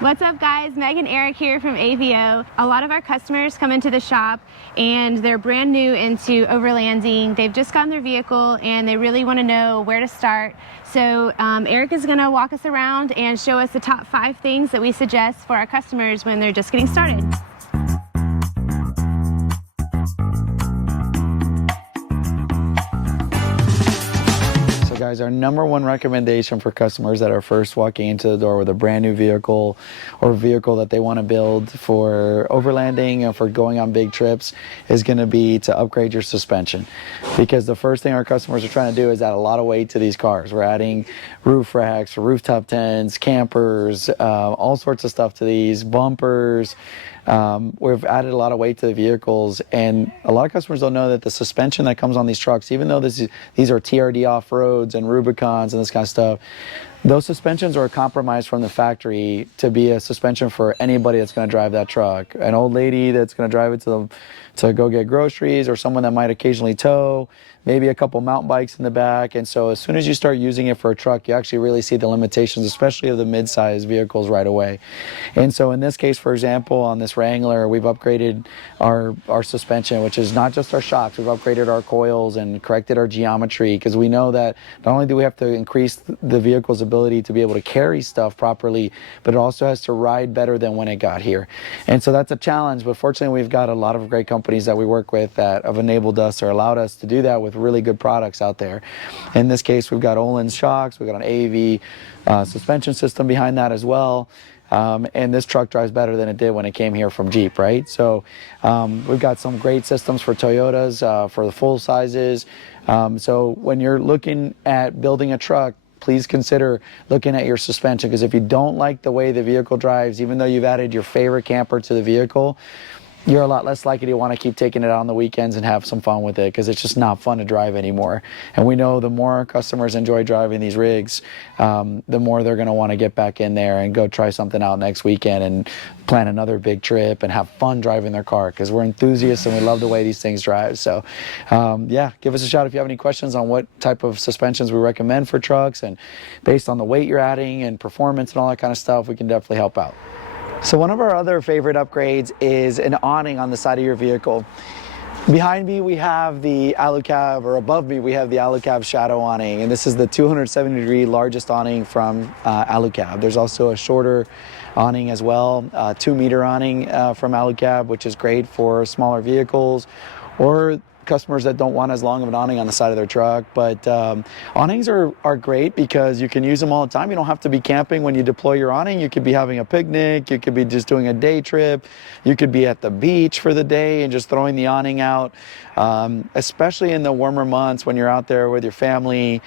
What's up guys, Meg and Eric here from AVO. A lot of our customers come into the shop and they're brand new into overlanding. They've just gotten their vehicle and they really want to know where to start. So Eric is going to walk us around and show us the top 5 things that we suggest for our customers when they're just getting started. Guys, our #1 recommendation for customers that are first walking into the door with a brand new vehicle or vehicle that they want to build for overlanding or for going on big trips is going to be to upgrade your suspension, because the first thing our customers are trying to do is add a lot of weight to these cars. We're adding roof racks, rooftop tents, campers, all sorts of stuff to these, bumpers. We've added a lot of weight to the vehicles, and a lot of customers don't know that the suspension that comes on these trucks, even though these are TRD off-roads and Rubicons and this kind of stuff, those suspensions are compromised from the factory to be a suspension for anybody that's going to drive that truck. An old lady that's going to drive it to go get groceries, or someone that might occasionally tow, maybe a couple mountain bikes in the back. And so as soon as you start using it for a truck, you actually really see the limitations, especially of the mid-sized vehicles right away. And so in this case, for example, on this Wrangler, we've upgraded our suspension, which is not just our shocks. We've upgraded our coils and corrected our geometry, because we know that not only do we have to increase the vehicle's ability to be able to carry stuff properly, but it also has to ride better than when it got here. And so that's a challenge, but fortunately we've got a lot of great companies that we work with that have enabled us or allowed us to do that with really good products out there. In this case, we've got Öhlins shocks, we've got an AV suspension system behind that as well. And this truck drives better than it did when it came here from Jeep, right? So we've got some great systems for Toyotas, for the full sizes. So when you're looking at building a truck, please consider looking at your suspension, because if you don't like the way the vehicle drives, even though you've added your favorite camper to the vehicle, you're a lot less likely to want to keep taking it out on the weekends and have some fun with it, because it's just not fun to drive anymore. And we know the more our customers enjoy driving these rigs, the more they're going to want to get back in there and go try something out next weekend and plan another big trip and have fun driving their car, because we're enthusiasts and we love the way these things drive. So yeah, give us a shout if you have any questions on what type of suspensions we recommend for trucks, and based on the weight you're adding and performance and all that kind of stuff, we can definitely help out. So one of our other favorite upgrades is an awning on the side of your vehicle. Behind me we have the alu-cab, or above me we have the alu-cab shadow awning, and this is the 270-degree largest awning from alu-cab. There's also a shorter awning as well, 2-meter awning from alu-cab, which is great for smaller vehicles or customers that don't want as long of an awning on the side of their truck. But awnings are great because you can use them all the time. You don't have to be camping when you deploy your awning. You could be having a picnic, you could be just doing a day trip, you could be at the beach for the day and just throwing the awning out, especially in the warmer months when you're out there with your family,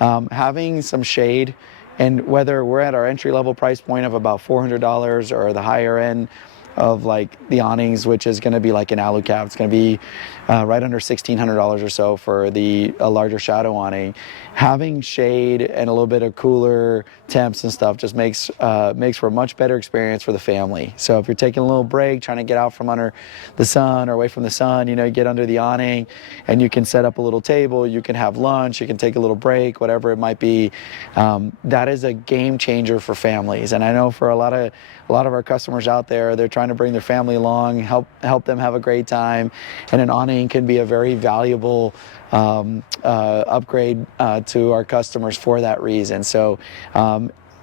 having some shade. And whether we're at our entry-level price point of about $400 or the higher end of like the awnings, which is going to be like an alu-cab, it's going to be right under $1,600 or so for a larger shadow awning. Having shade and a little bit of cooler temps and stuff just makes for a much better experience for the family. So if you're taking a little break, trying to get out from under the sun or away from the sun, you know, you get under the awning and you can set up a little table, you can have lunch, you can take a little break, whatever it might be. That is a game changer for families. And I know for a lot of our customers out there, they're trying to bring their family along, help them have a great time, and an awning can be a very valuable upgrade to our customers for that reason. So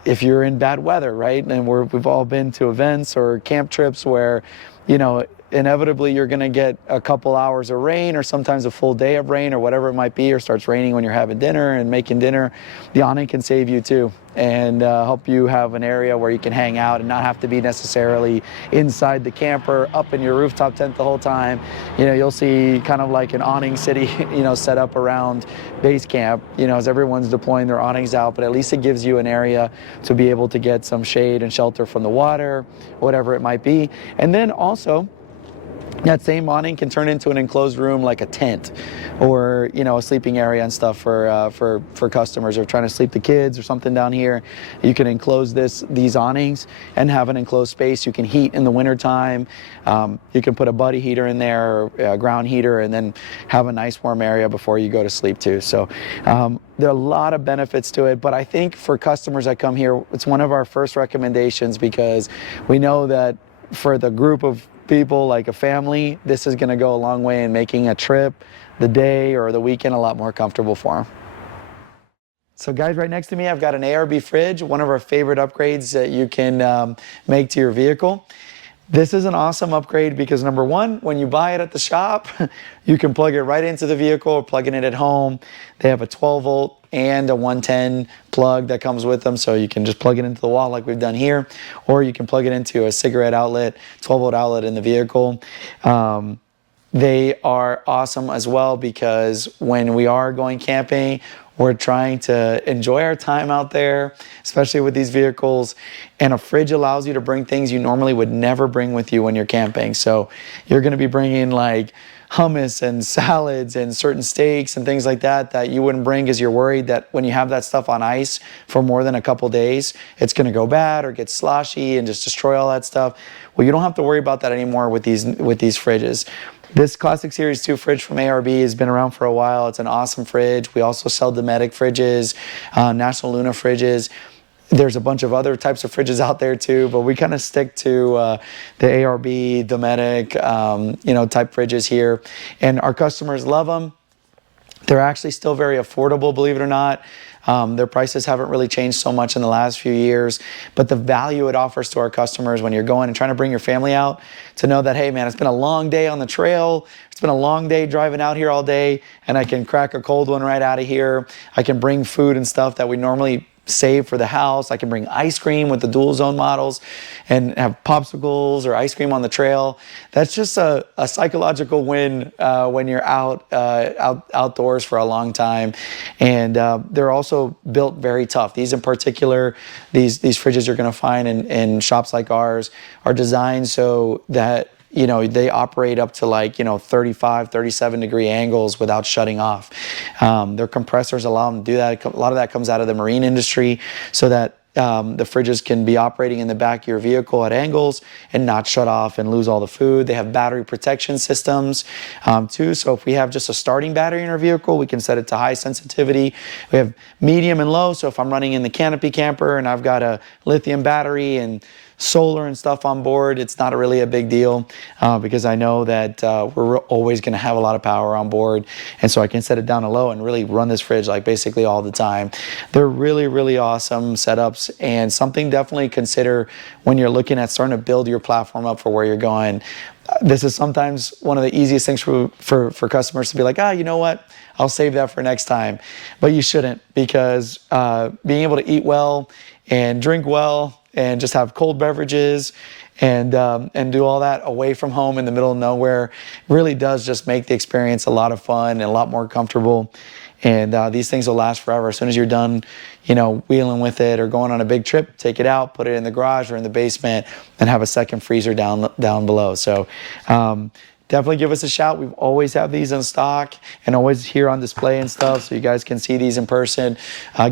if you're in bad weather, right, and we've all been to events or camp trips where, you know, inevitably you're going to get a couple hours of rain, or sometimes a full day of rain, or whatever it might be, or starts raining when you're having dinner and making dinner, the awning can save you too, and help you have an area where you can hang out and not have to be necessarily inside the camper up in your rooftop tent the whole time. You know, you'll see kind of like an awning city, you know, set up around base camp, you know, as everyone's deploying their awnings out, but at least it gives you an area to be able to get some shade and shelter from the water, whatever it might be. And then also, That same awning can turn into an enclosed room like a tent, or a sleeping area and stuff for customers who are trying to sleep the kids or something down here. You can enclose these awnings and have an enclosed space. You can heat in the wintertime. You can put a buddy heater in there, or a ground heater, and then have a nice warm area before you go to sleep too. So there are a lot of benefits to it, but I think for customers that come here, it's one of our first recommendations, because we know that for the group of people, like a family, this is going to go a long way in making a trip, the day, or the weekend a lot more comfortable for them. So guys, right next to me, I've got an ARB fridge, one of our favorite upgrades that you can make to your vehicle. This is an awesome upgrade because, number one, when you buy it at the shop, you can plug it right into the vehicle or plug in it at home. They have a 12-volt and a 110 plug that comes with them, so you can just plug it into the wall like we've done here, or you can plug it into a cigarette outlet, 12-volt outlet in the vehicle. They are awesome as well because when we are going camping, we're trying to enjoy our time out there, especially with these vehicles. And a fridge allows you to bring things you normally would never bring with you when you're camping. So you're going to be bringing like hummus and salads and certain steaks and things like that you wouldn't bring, because you're worried that when you have that stuff on ice for more than a couple days, it's going to go bad or get sloshy and just destroy all that stuff. Well, you don't have to worry about that anymore with these fridges. This Classic Series 2 fridge from ARB has been around for a while. It's an awesome fridge. We also sell Dometic fridges, National Luna fridges. There's a bunch of other types of fridges out there too, but we kind of stick to the ARB, Dometic, type fridges here. And our customers love them. They're actually still very affordable, believe it or not. Their prices haven't really changed so much in the last few years, but the value it offers to our customers when you're going and trying to bring your family out, to know that, hey man, it's been a long day on the trail, it's been a long day driving out here all day, and I can crack a cold one right out of here. I can bring food and stuff that we normally save for the house. I can bring ice cream with the dual zone models and have popsicles or ice cream on the trail. That's just a psychological win when you're outdoors for a long time. And they're also built very tough. These in particular, these fridges you're going to find in shops like ours are designed so that they operate up to like, 35, 37 degree angles without shutting off. Their compressors allow them to do that. A lot of that comes out of the marine industry, so that the fridges can be operating in the back of your vehicle at angles and not shut off and lose all the food. They have battery protection systems too. So if we have just a starting battery in our vehicle, we can set it to high sensitivity. We have medium and low. So if I'm running in the canopy camper and I've got a lithium battery and solar and stuff on board, it's not really a big deal because I know that we're always going to have a lot of power on board, and so I can set it down to low and really run this fridge like basically all the time. They're really, really awesome setups, and something definitely consider when you're looking at starting to build your platform up for where you're going. This is sometimes one of the easiest things for customers to be like, you know what, I'll save that for next time. But you shouldn't, because being able to eat well and drink well and just have cold beverages and do all that away from home in the middle of nowhere really does just make the experience a lot of fun and a lot more comfortable. And these things will last forever. As soon as you're done, wheeling with it or going on a big trip, take it out, put it in the garage or in the basement, and have a second freezer down below. So definitely give us a shout. We've always have these in stock and always here on display and stuff, so you guys can see these in person.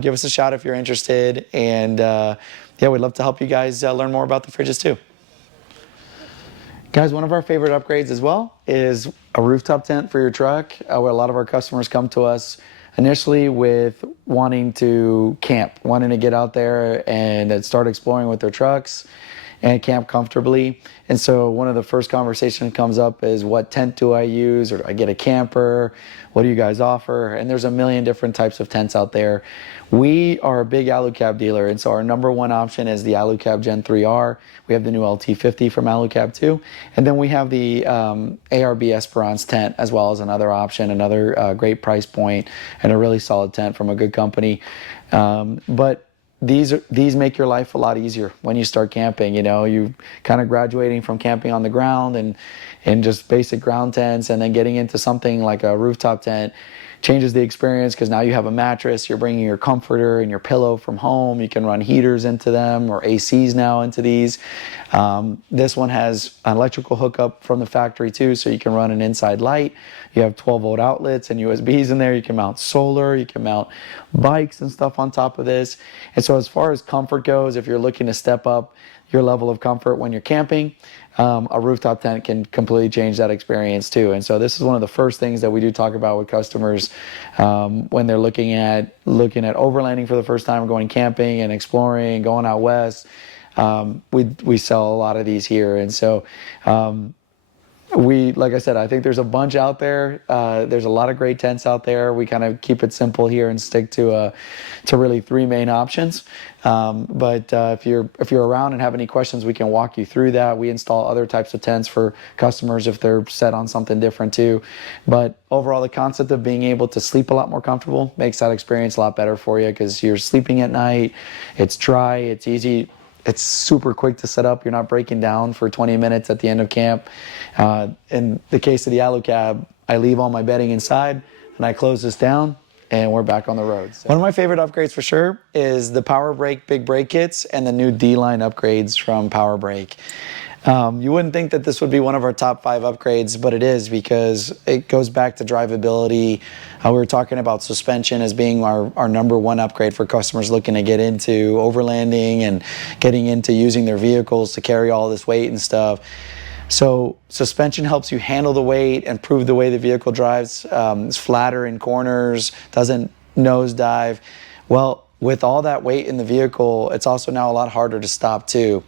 Give us a shout if you're interested, and yeah, we'd love to help you guys learn more about the fridges too. Guys, one of our favorite upgrades as well is a rooftop tent for your truck, where a lot of our customers come to us initially with wanting to camp, wanting to get out there and start exploring with their trucks and camp comfortably. And so one of the first conversations comes up is, what tent do I use, or do I get a camper? What do you guys offer? And there's a million different types of tents out there. We are a big alu-cab dealer, and so our number one option is the alu-cab Gen 3R. We have the new LT50 from alu-cab too, and then we have the ARB Esperance tent as well as another option, another great price point, and a really solid tent from a good company. But these make your life a lot easier when you start camping. You kind of graduating from camping on the ground and just basic ground tents, and then getting into something like a rooftop tent. changes the experience because now you have a mattress, you're bringing your comforter and your pillow from home. You can run heaters into them or ACs now into these. This one has an electrical hookup from the factory too, so you can run an inside light. You have 12-volt outlets and USBs in there. You can mount solar, you can mount bikes and stuff on top of this. And so as far as comfort goes, if you're looking to step up your level of comfort when you're camping, a rooftop tent can completely change that experience too. And so this is one of the first things that we do talk about with customers when they're looking at overlanding for the first time, going camping and exploring, going out west. We sell a lot of these here. And so like I said, I think there's a bunch out there. There's a lot of great tents out there. We kind of keep it simple here and stick to really 3 main options. But if you're around and have any questions, we can walk you through that. We install other types of tents for customers if they're set on something different too. But overall, the concept of being able to sleep a lot more comfortable makes that experience a lot better for you because you're sleeping at night. It's dry. It's easy. It's super quick to set up. You're not breaking down for 20 minutes at the end of camp. In the case of the alu-cab, I leave all my bedding inside and I close this down and we're back on the road. So one of my favorite upgrades for sure is the Power Brake big brake kits and the new D-line upgrades from Power Brake. You wouldn't think that this would be one of our top 5 upgrades, but it is because it goes back to drivability. We were talking about suspension as being our #1 upgrade for customers looking to get into overlanding and getting into using their vehicles to carry all this weight and stuff. So suspension helps you handle the weight, improve the way the vehicle drives. It's flatter in corners, doesn't nosedive. Well, with all that weight in the vehicle, it's also now a lot harder to stop too.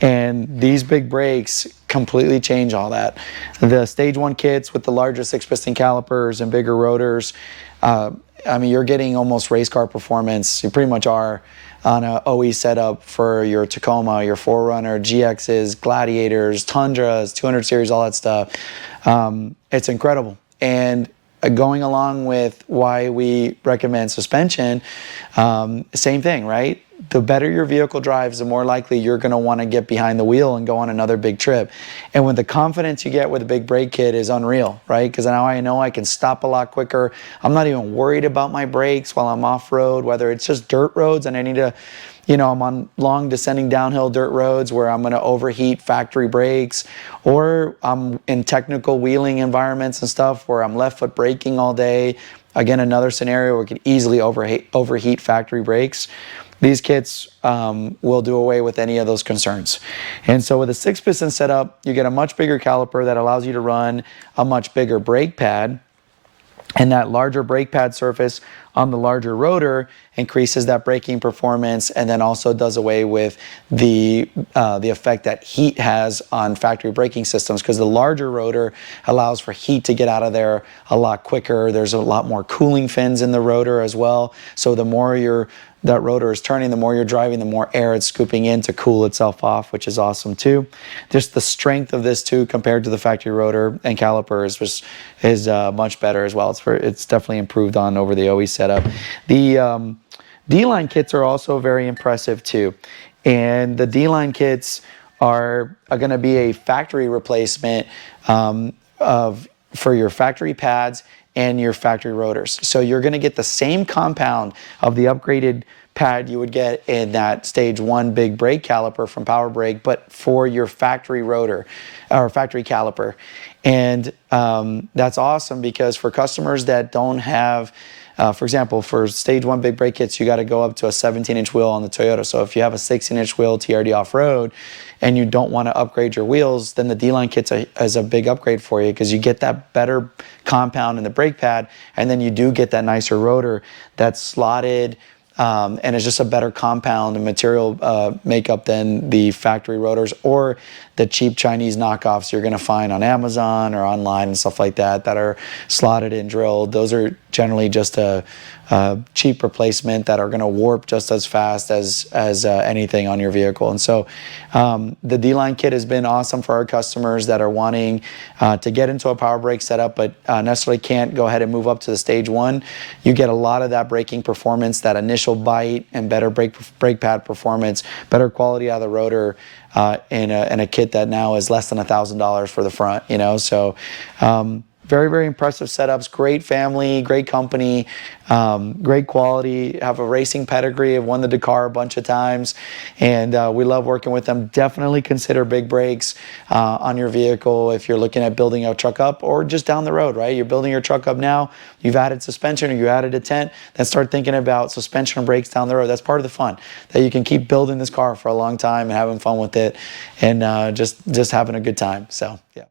And these big brakes completely change all that. The Stage 1 kits with the larger 6-piston calipers and bigger rotors, I mean, you're getting almost race car performance. You pretty much are on a OE setup for your Tacoma, your 4Runner, GXs, Gladiators, Tundras, 200 series, all that stuff. It's incredible. And going along with why we recommend suspension, same thing, right? The better your vehicle drives, the more likely you're going to want to get behind the wheel and go on another big trip. And with the confidence you get with a big brake kit is unreal, right? Because now I know I can stop a lot quicker. I'm not even worried about my brakes while I'm off-road, whether it's just dirt roads and I need to, I'm on long descending downhill dirt roads where I'm going to overheat factory brakes, or I'm in technical wheeling environments and stuff where I'm left foot braking all day. Again, another scenario where we could easily overheat factory brakes. These kits will do away with any of those concerns. And so with a 6-piston setup, you get a much bigger caliper that allows you to run a much bigger brake pad. And that larger brake pad surface on the larger rotor increases that braking performance, and then also does away with the effect that heat has on factory braking systems, because the larger rotor allows for heat to get out of there a lot quicker. There's a lot more cooling fins in the rotor as well. So the more that rotor is turning, the more you're driving, the more air it's scooping in to cool itself off, which is awesome too. Just the strength of this too compared to the factory rotor and calipers is much better as well. It's definitely improved on over the OE setup. The D-line kits are also very impressive too. And the D-line kits are going to be a factory replacement for your factory pads and your factory rotors. So you're going to get the same compound of the upgraded pad you would get in that Stage 1 big brake caliper from Power Brake, but for your factory rotor or factory caliper. And that's awesome because for customers that don't have, for example, for Stage 1 big brake kits, you got to go up to a 17-inch wheel on the Toyota. So if you have a 16-inch wheel TRD off-road and you don't want to upgrade your wheels, then the D-line kit's is a big upgrade for you, because you get that better compound in the brake pad, and then you do get that nicer rotor that's slotted, and it's just a better compound and material makeup than the factory rotors or the cheap Chinese knockoffs you're going to find on Amazon or online and stuff like that are slotted and drilled. Those are generally just a cheap replacement that are going to warp just as fast as anything on your vehicle. And so the D-line kit has been awesome for our customers that are wanting to get into a Power Brake setup but necessarily can't go ahead and move up to the Stage 1. You get a lot of that braking performance, that initial bite, and better brake pad performance, better quality out of the rotor in a kit that now is less than $1,000 for the front, So very, very impressive setups, great family, great company, great quality, have a racing pedigree, have won the Dakar a bunch of times, and we love working with them. Definitely consider big brakes on your vehicle if you're looking at building a truck up, or just down the road, right? You're building your truck up now, you've added suspension or you added a tent, then start thinking about suspension and brakes down the road. That's part of the fun, that you can keep building this car for a long time and having fun with it, and just having a good time. So, yeah.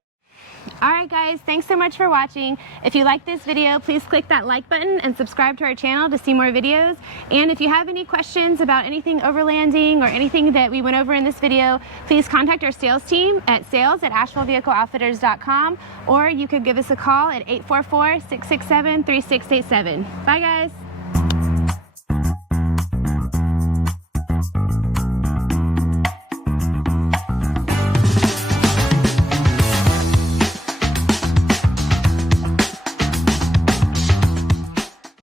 Alright guys, thanks so much for watching. If you like this video, please click that like button and subscribe to our channel to see more videos. And if you have any questions about anything overlanding or anything that we went over in this video, please contact our sales team at sales@AshevilleVehicleOutfitters.com, or you could give us a call at 844-667-3687. Bye guys!